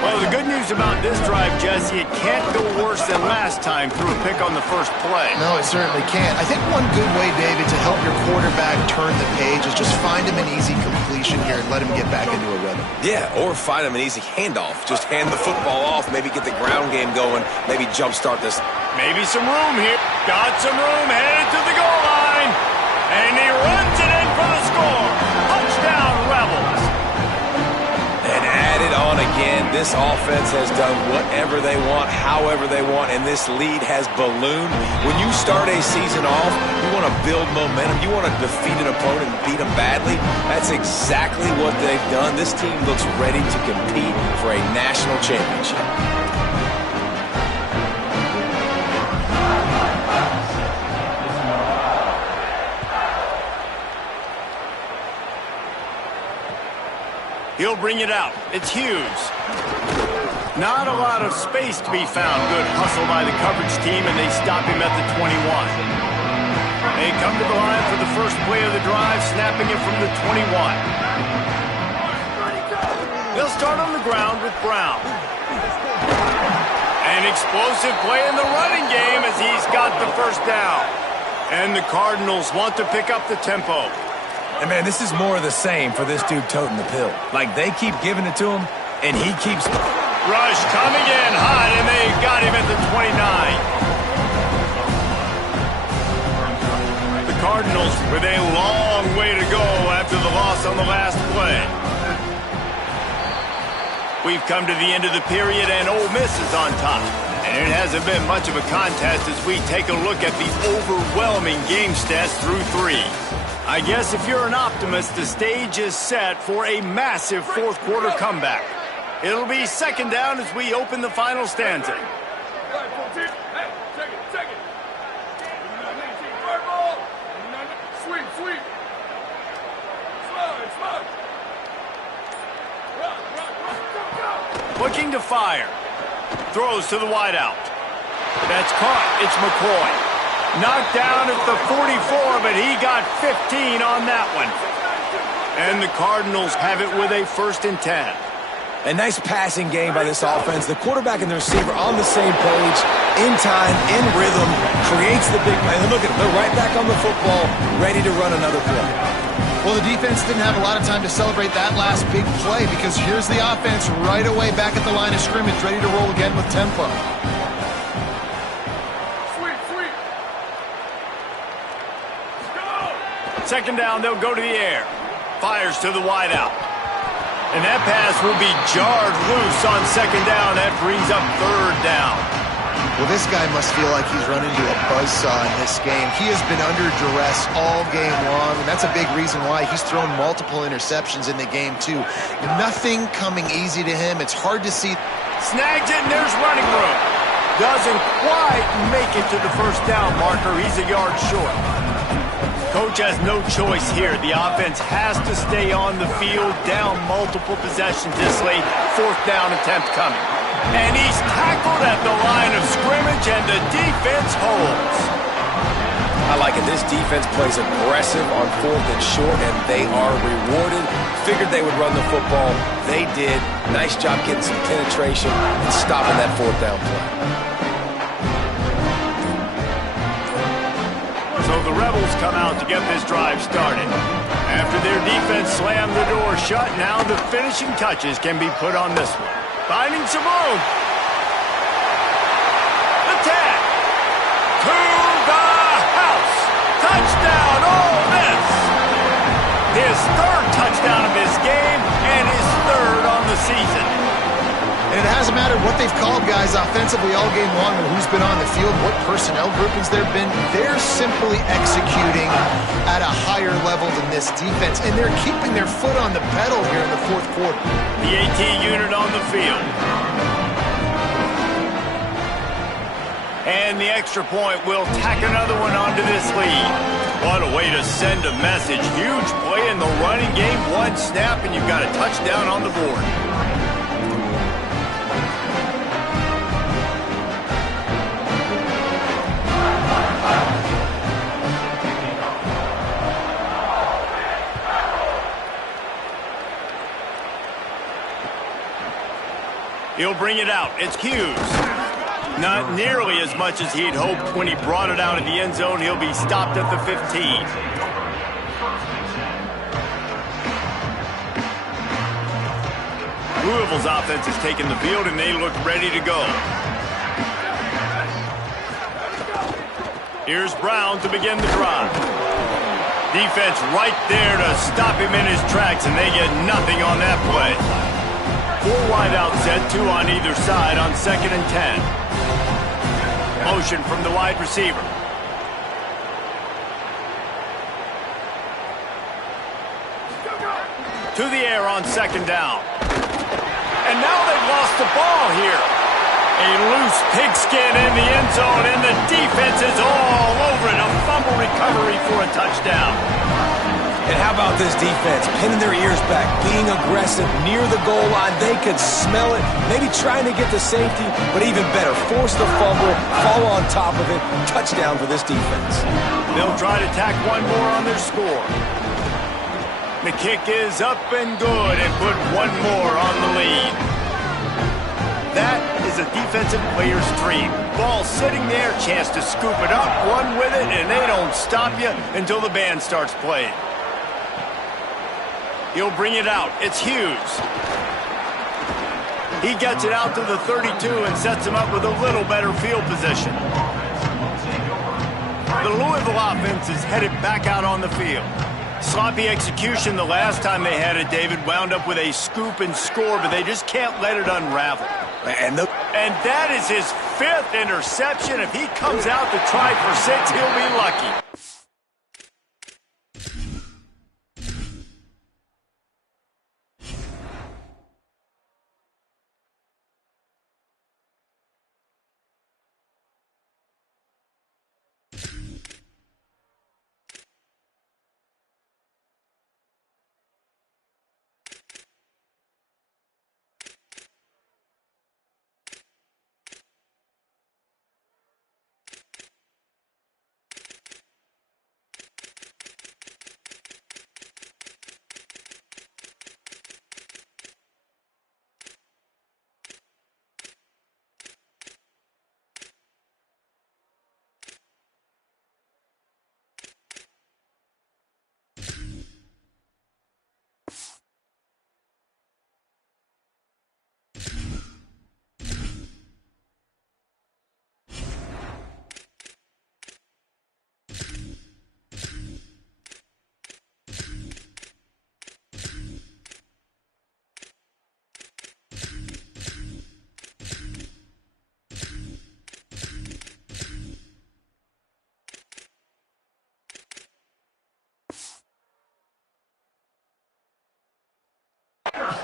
Well, the good news about this drive, Jesse, it can't go worse than last time through a pick on the first play. No, it certainly can't. I think one good way, David, to help your quarterback turn the page is just find him an easy completion here and let him get back into a rhythm. Yeah, or find him an easy handoff. Just hand the football off, maybe get the ground game going, maybe jumpstart this. Maybe some room here. Got some room, headed to the goal line. And he runs it in for the score. Touchdown, Rebels. And add it on again. This offense has done whatever they want, however they want, and this lead has ballooned. When you start a season off, you want to build momentum. You want to defeat an opponent and beat them badly. That's exactly what they've done. This team looks ready to compete for a national championship. He'll bring it out. It's Hughes. Not a lot of space to be found. Good hustle by the coverage team, and they stop him at the 21. They come to the line for the first play of the drive, snapping it from the 21. They'll start on the ground with Brown. An explosive play in the running game as he's got the first down. And the Cardinals want to pick up the tempo. And, man, this is more of the same for this dude toting the pill. Like, they keep giving it to him, and he keeps... Rush coming in hot, and they got him at the 29. The Cardinals with a long way to go after the loss on the last play. We've come to the end of the period, and Ole Miss is on top. And it hasn't been much of a contest as we take a look at the overwhelming game stats through 3. I guess if you're an optimist, the stage is set for a massive fourth-quarter comeback. It'll be second down as we open the final stanza. Hey, take it. Sweep. Slide. Run, go. Looking to fire. Throws to the wideout. That's caught. It's McCoy. Knocked down at the 44, but he got 15 on that one. And the Cardinals have it with a 1st and 10. A nice passing game by this offense. The quarterback and the receiver on the same page, in time, in rhythm, creates the big play. Look at them. They're right back on the football, ready to run another play. Well, the defense didn't have a lot of time to celebrate that last big play because here's the offense right away back at the line of scrimmage, ready to roll again with tempo. Second down, they'll go to the air. Fires to the wideout. And that pass will be jarred loose on second down. That brings up 3rd down. Well, this guy must feel like he's run into a buzzsaw in this game. He has been under duress all game long, and that's a big reason why he's thrown multiple interceptions in the game, too. Nothing coming easy to him. It's hard to see. Snags it, and there's running room. Doesn't quite make it to the first down marker. He's a yard short. Coach has no choice here. The offense has to stay on the field, down multiple possessions this late. 4th down attempt coming. And he's tackled at the line of scrimmage, and the defense holds. I like it. This defense plays aggressive on 4th and short, and they are rewarded. Figured they would run the football. They did. Nice job getting some penetration and stopping that 4th down play. So the Rebels come out to get this drive started. After their defense slammed the door shut, now the finishing touches can be put on this one. Finding some room. The tag. To the house. Touchdown, Ole Miss. His 3rd touchdown of his game and his 3rd on the season. And it hasn't mattered what they've called guys offensively all game long or who's been on the field, what personnel groupings there have been. They're simply executing at a higher level than this defense, and they're keeping their foot on the pedal here in the 4th quarter. The AT unit on the field. And the extra point will tack another one onto this lead. What a way to send a message. Huge play in the running game. 1 snap, and you've got a touchdown on the board. He'll bring it out. It's Hughes. Not nearly as much as he'd hoped when he brought it out of the end zone. He'll be stopped at the 15. Louisville's offense has taken the field, and they look ready to go. Here's Brown to begin the drive. Defense right there to stop him in his tracks, and they get nothing on that play. 4 wide out set, 2 on either side on 2nd and 10. Motion from the wide receiver. To the air on 2nd down. And now they've lost the ball here. A loose pigskin in the end zone, and the defense is all over it. A fumble recovery for a touchdown. And how about this defense? Pinning their ears back, being aggressive near the goal line. They could smell it, maybe trying to get the safety, but even better, force the fumble, fall on top of it. Touchdown for this defense. They'll try to tack one more on their score. The kick is up and good and put one more on the lead. That is a defensive player's dream. Ball sitting there, chance to scoop it up, run with it, and they don't stop you until the band starts playing. He'll bring it out. It's Hughes. He gets it out to the 32 and sets him up with a little better field position. The Louisville offense is headed back out on the field. Sloppy execution the last time they had it, David. Wound up with a scoop and score, but they just can't let it unravel. And that is his 5th interception. If he comes out to try for 6, he'll be lucky.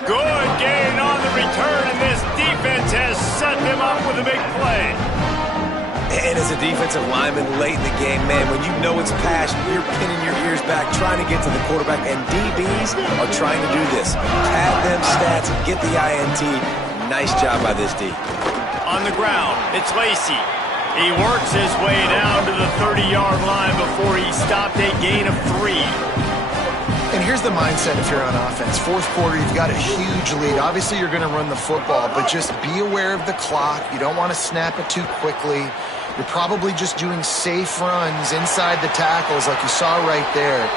Good gain on the return, and this defense has set them up with a big play. And as a defensive lineman late in the game, man, when you know it's passion, you're pinning your ears back, trying to get to the quarterback, and DBs are trying to do this. Pad them stats, get the INT. Nice job by this D. On the ground, it's Lacey. He works his way down to the 30-yard line before he stopped, a gain of 3. And here's the mindset if you're on offense. 4th quarter, you've got a huge lead. Obviously, you're going to run the football, but just be aware of the clock. You don't want to snap it too quickly. You're probably just doing safe runs inside the tackles like you saw right there.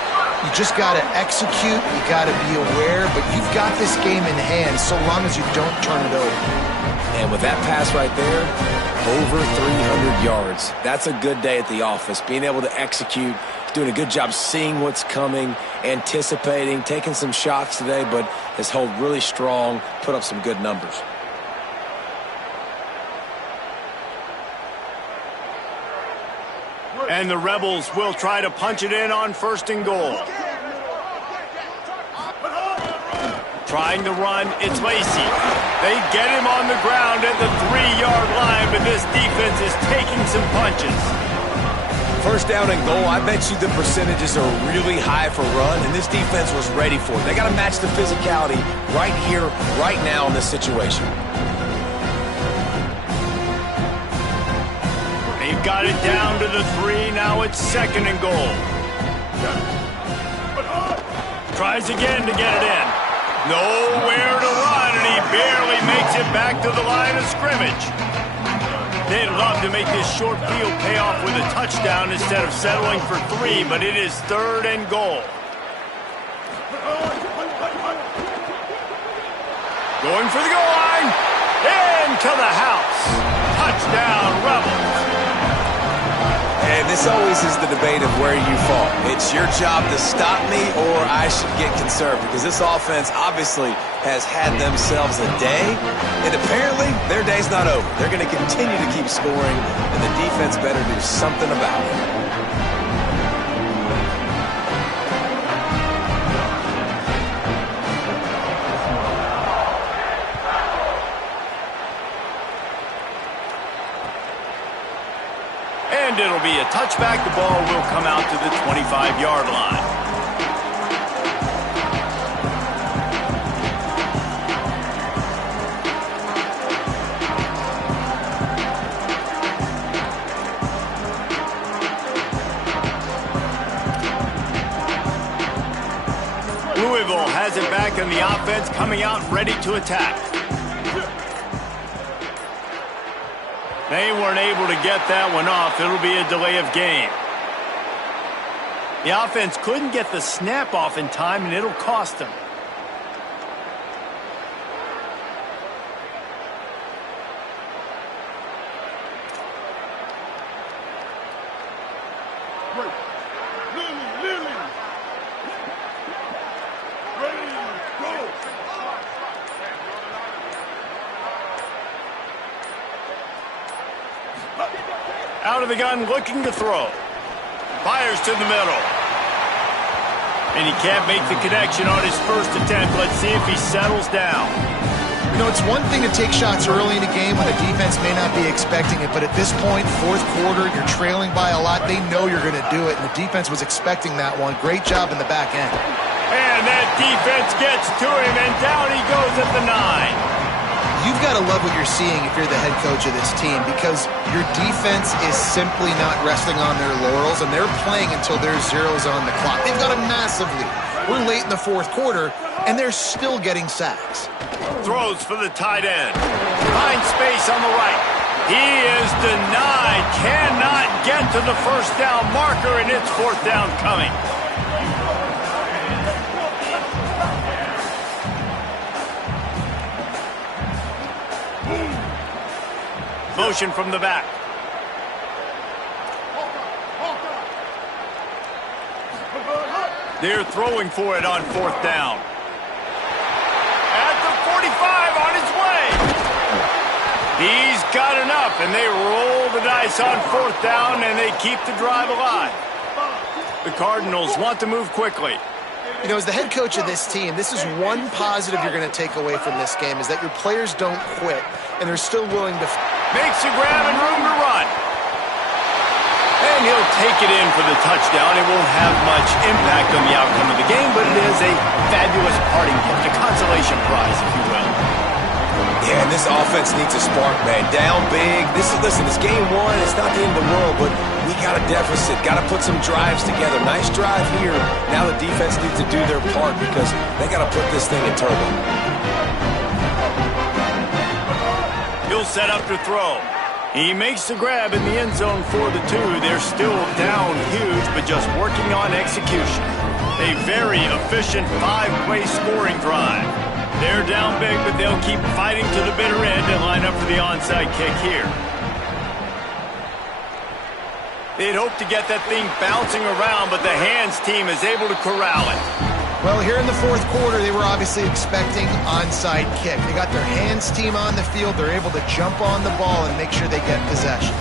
You just got to execute. You got to be aware, but you've got this game in hand so long as you don't turn it over. And with that pass right there, over 300 yards. That's a good day at the office. Being able to execute, doing a good job seeing what's coming, anticipating, taking some shots today, but has held really strong, put up some good numbers. And the Rebels will try to punch it in on 1st and goal. Trying to run, it's Lacey. They get him on the ground at the 3-yard line, but this defense is taking some punches. 1st down and goal, I bet you the percentages are really high for run, and this defense was ready for it. They got to match the physicality right here, right now in this situation. They've got it down to the 3, now it's 2nd and goal. Tries again to get it in. Nowhere to run, and he barely makes it back to the line of scrimmage. They'd love to make this short field pay off with a touchdown instead of settling for 3, but it is 3rd and goal. Going for the goal line. Into the house. Touchdown, Rebels. And this this always is the debate of where you fall. It's your job to stop me or I should get conservative, because this offense obviously has had themselves a day, and apparently their day's not over. They're going to continue to keep scoring, and the defense better do something about it. And it'll be a touchback. The ball will come out to the 25-yard line. Louisville has it back in the offense, coming out ready to attack. They weren't able to get that one off. It'll be a delay of game. The offense couldn't get the snap off in time, and it'll cost them. Out of the gun, looking to throw. Fires to the middle. And he can't make the connection on his first attempt. Let's see if he settles down. You know, it's one thing to take shots early in a game when the defense may not be expecting it, but at this point, fourth quarter, you're trailing by a lot. They know you're going to do it, and the defense was expecting that one. Great job in the back end. And that defense gets to him, and down he goes at the 9. You've got to love what you're seeing if you're the head coach of this team, because your defense is simply not resting on their laurels, and they're playing until there's zeros on the clock. They've got a massive lead. We're late in the fourth quarter, and they're still getting sacks. Throws for the tight end. Finds space on the right. He is denied. Cannot get to the first down marker, and it's fourth down coming. Motion from the back. They're throwing for it on fourth down. At the 45, on his way. He's got enough, and they roll the dice on fourth down, and they keep the drive alive. The Cardinals want to move quickly. You know, as the head coach of this team, this is one positive you're going to take away from this game, is that your players don't quit, and they're still willing to... Makes a grab and room to run. And he'll take it in for the touchdown. It won't have much impact on the outcome of the game, but it is a fabulous parting gift, a consolation prize, if you will. Yeah, and this offense needs a spark, man. Down big. Listen, it's game one. It's not the end of the world, but we got a deficit. Got to put some drives together. Nice drive here. Now the defense needs to do their part because they got to put this thing in turbo. He'll set up to throw. He makes the grab in the end zone for the 2. They're still down huge, but just working on execution. A very efficient 5-play scoring drive. They're down big, but they'll keep fighting to the bitter end and line up for the onside kick here. They'd hope to get that thing bouncing around, but the hands team is able to corral it. Well, here in the fourth quarter, they were obviously expecting onside kick. They got their hands team on the field. They're able to jump on the ball and make sure they get possession.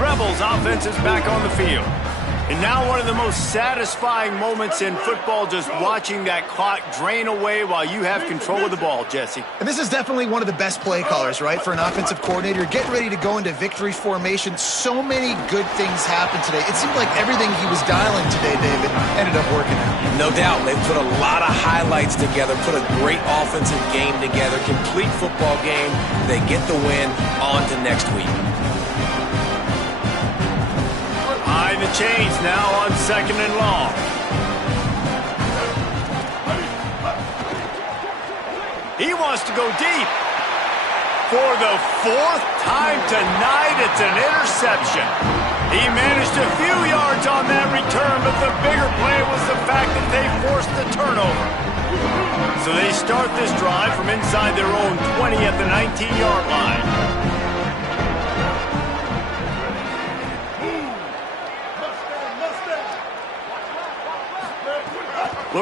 Rebels offense is back on the field. And now one of the most satisfying moments in football, just watching that clock drain away while you have control of the ball, Jesse. And this is definitely one of the best play callers, right, for an offensive coordinator. Getting ready to go into victory formation. So many good things happened today. It seemed like everything he was dialing today, David, ended up working out. No doubt. They put a lot of highlights together, put a great offensive game together, complete football game. They get the win. On to next week. High the chains now on 2nd and long. He wants to go deep. For the 4th time tonight, it's an interception. He managed a few yards on that return, but the bigger play was the fact that they forced the turnover. So they start this drive from inside their own 20 at the 19-yard line.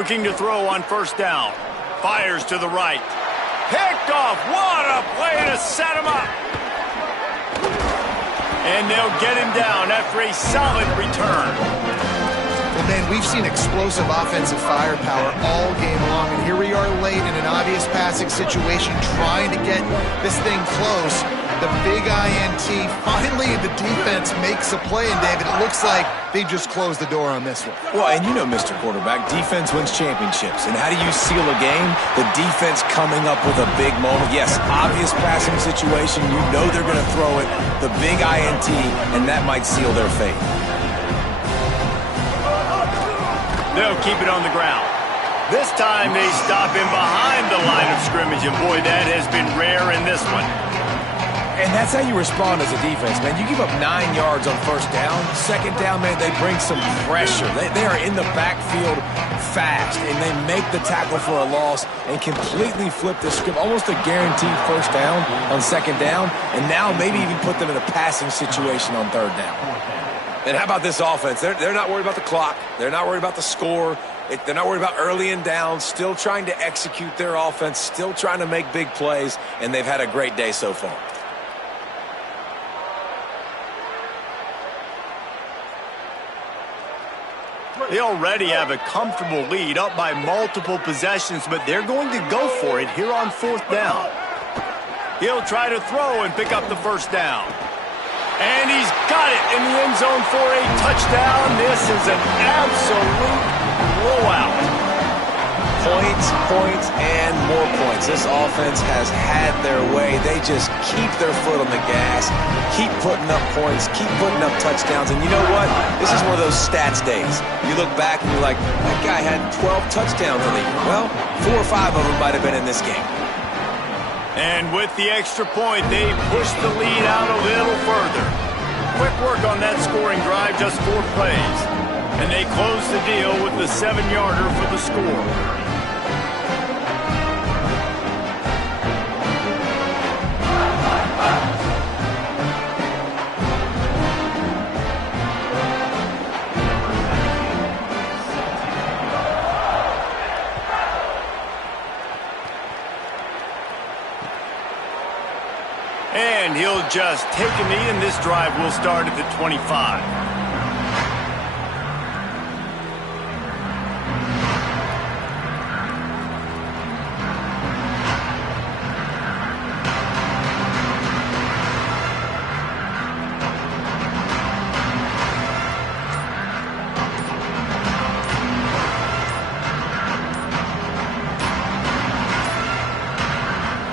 Looking to throw on first down. Fires to the right. Picked off. What a play to set him up. And they'll get him down after a solid return. Well, man, we've seen explosive offensive firepower all game long, and here we are late in an obvious passing situation trying to get this thing close. The big INT, finally the defense makes a play, and David, it looks like they just closed the door on this one. Well, and you know, Mr. Quarterback, defense wins championships. And how do you seal a game? The defense coming up with a big moment. Yes, obvious passing situation. You know they're going to throw it. The big INT, and that might seal their fate. They'll keep it on the ground. This time they stop him behind the line of scrimmage, and boy, that has been rare in this one. And that's how you respond as a defense, man. You give up 9 yards on first down. Second down, man, they bring some pressure. They are in the backfield fast, and they make the tackle for a loss and completely flip the script. Almost a guaranteed first down on second down, and now maybe even put them in a passing situation on third down. And how about this offense? They're not worried about the clock. They're not worried about the score. They're not worried about early and down. Still trying to execute their offense. Still trying to make big plays, and they've had a great day so far. They already have a comfortable lead, up by multiple possessions, but they're going to go for it here on fourth down. He'll try to throw and pick up the first down. And he's got it in the end zone for a touchdown. This is an absolute blowout. Points, and more points. This offense has had their way. They just keep their foot on the gas, keep putting up points, keep putting up touchdowns. And you know what? This is one of those stats days. You look back and you're like, that guy had 12 touchdowns in the year. Well, 4 or 5 of them might have been in this game. And with the extra point, they push the lead out a little further. Quick work on that scoring drive, just 4 plays. And they close the deal with the 7-yarder for the score. And he'll just take a knee, and this drive will start at the 25.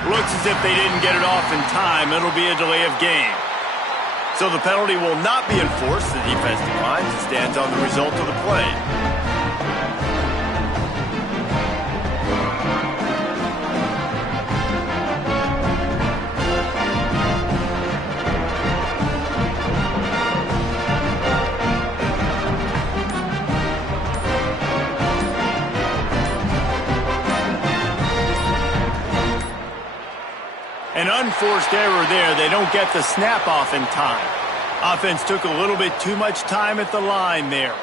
Looks as if they didn't get it off in time. It'll be a delay of game. So the penalty will not be enforced. The defense declines and stands on the result of the play. An unforced error there. They don't get the snap off in time. Offense took a little bit too much time at the line there.